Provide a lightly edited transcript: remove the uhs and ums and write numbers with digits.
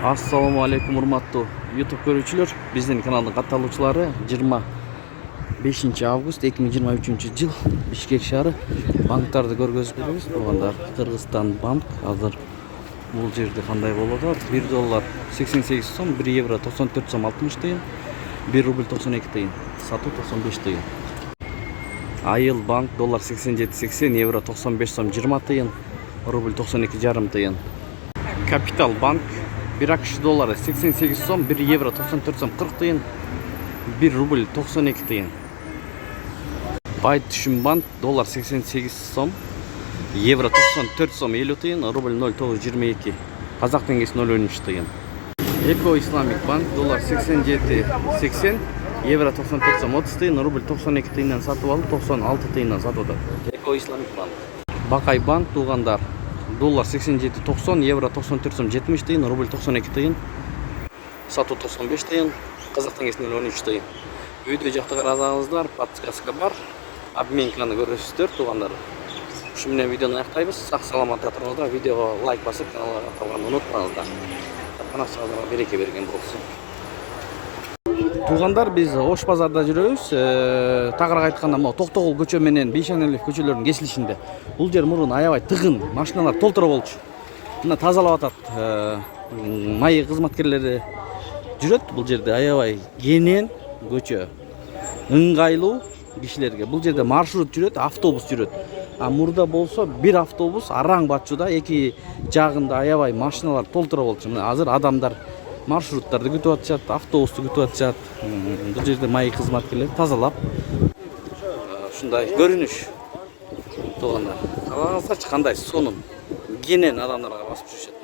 Assalamu alaikum урматтуу YouTube көрүүчүлөр. Биздин каналдын катталуучулары 25 август 2023 жыл Бишкек шаары банктарды көргөзүп беребиз. Туугандар, Кыргызстан банк азыр бул жерде кандай болуп атат? 1 доллар 88 сом, 1 евро 94 сом 60 тыйын, 1 рубль 92 тыйын, сатуу 95 тыйын. Айыл банк доллар 87.80, евро 95 сом 20 тыйын, рубль 92,5 тыйын. Капитал банк 1 ақш доллары 88 сом, 1 евро 94 сом 40 тыйын, 1 рубль 92 тыйын. Байт түшүм банк доллар 88 сом, евро 94 сом 50 тыйын, рубль 0,922, казак теңгеси 0,13 тыйын. Эко Исламик банк доллар 87.80, евро 94 сом 30 тыйын, рубль 92 тыйындан сатып алып, 96 тыйындан сатып атат. Эко Исламик банк. Бакай банк туугандар доллар 87.90, евро 94 сом 70 тыйын, рубль 92 тыйын, сатуу 95 тыйын, казак теңгеси 0,13 тыйын. Видео жакта карасаңыздар, подсказка бар, обменканы көрөсүздөр туугандар. Ушу менен видеону аяктайбыз. Сак саламатта туруңуздар, видеого лайк басып, каналга катталганды унутпаңыздар. Каналыңызга береке берген болсун. Туугандар, биз Ош базарда жүрөбүз. Тагыраак айтканда, могу Токтогул көчө менен Бейшенелиев көчөлөрүнүн кесилишинде. Бул жер мурун аябай тыгын, машиналар толтура болчу. Мына тазалап атат. Май кызматкерлери жүрөт бул жерде, аябай кенен көчө. Ыңгайлуу кишилерге. Бул жерде маршрут жүрөт, автобус жүрөт. А мурда болсо бир автобус араң батчуда, эки жагында аябай машиналар толтура болчу. Мына азыр адамдар маршруттарды күтүп атышат, автобусту күтүп атышат. Бул жерде май кызматкерлери тазалап ушундай көрүнүш. Туугандар, караңыздарчы кандай сонун кенен адамдарга басып жүрүшөт.